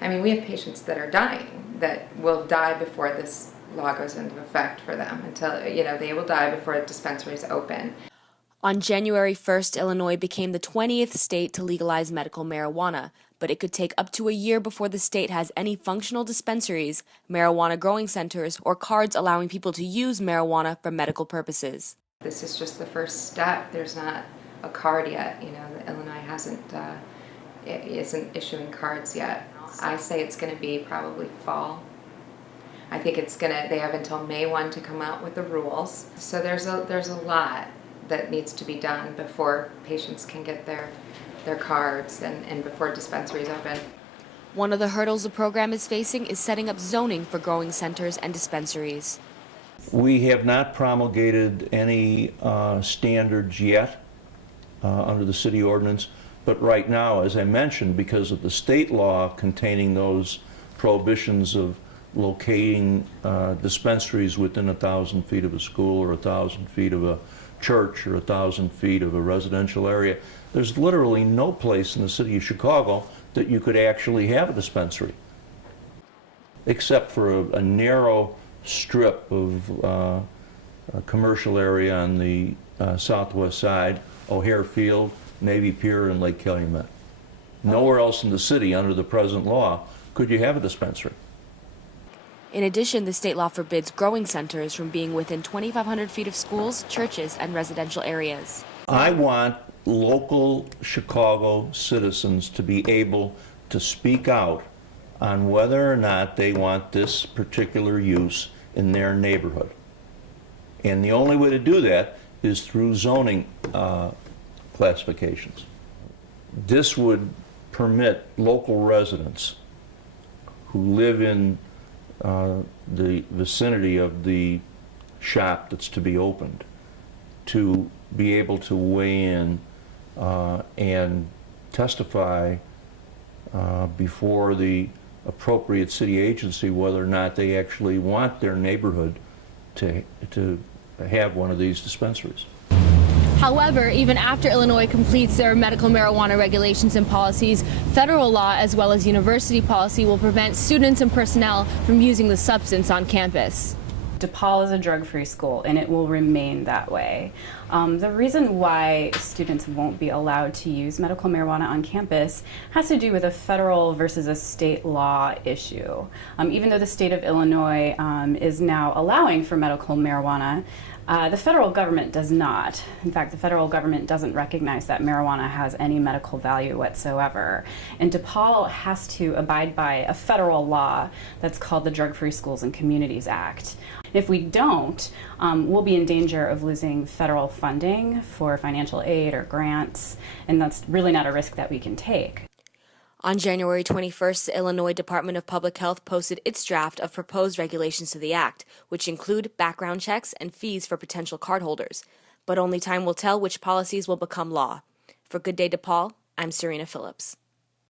I mean, we have patients that are dying that will die before this law goes into effect for them until, they will die before dispensaries open. On January 1st, Illinois became the 20th state to legalize medical marijuana, but it could take up to a year before the state has any functional dispensaries, marijuana growing centers, or cards allowing people to use marijuana for medical purposes. This is just the first step. There's not a card yet. Illinois isn't issuing cards yet. I say it's going to be probably fall. I think they have until May 1 to come out with the rules. So there's a lot that needs to be done before patients can get their cards and before dispensaries open. One of the hurdles the program is facing is setting up zoning for growing centers and dispensaries. We have not promulgated any standards yet under the city ordinance, but right now, as I mentioned, because of the state law containing those prohibitions of locating dispensaries within 1,000 feet of a school or 1,000 feet of a church or 1,000 feet of a residential area, there's literally no place in the city of Chicago that you could actually have a dispensary, except for a narrow strip of a commercial area on the southwest side, O'Hare Field, Navy Pier, and Lake Calumet. Nowhere else in the city under the present law could you have a dispensary. In addition, the state law forbids growing centers from being within 2,500 feet of schools, churches, and residential areas. I want local Chicago citizens to be able to speak out on whether or not they want this particular use in their neighborhood. And the only way to do that is through zoning classifications. This would permit local residents who live in the vicinity of the shop that's to be opened to be able to weigh in and testify before the appropriate city agency whether or not they actually want their neighborhood to have one of these dispensaries. However, even after Illinois completes their medical marijuana regulations and policies, federal law as well as university policy will prevent students and personnel from using the substance on campus. DePaul is a drug-free school, and it will remain that way. The reason why students won't be allowed to use medical marijuana on campus has to do with a federal versus a state law issue. Even though the state of Illinois is now allowing for medical marijuana, the federal government does not. In fact, the federal government doesn't recognize that marijuana has any medical value whatsoever. And DePaul has to abide by a federal law that's called the Drug-Free Schools and Communities Act. If we don't, we'll be in danger of losing federal funding for financial aid or grants, and that's really not a risk that we can take. On January 21st, the Illinois Department of Public Health posted its draft of proposed regulations to the act, which include background checks and fees for potential cardholders. But only time will tell which policies will become law. For Good Day DePaul, I'm Serena Phillips.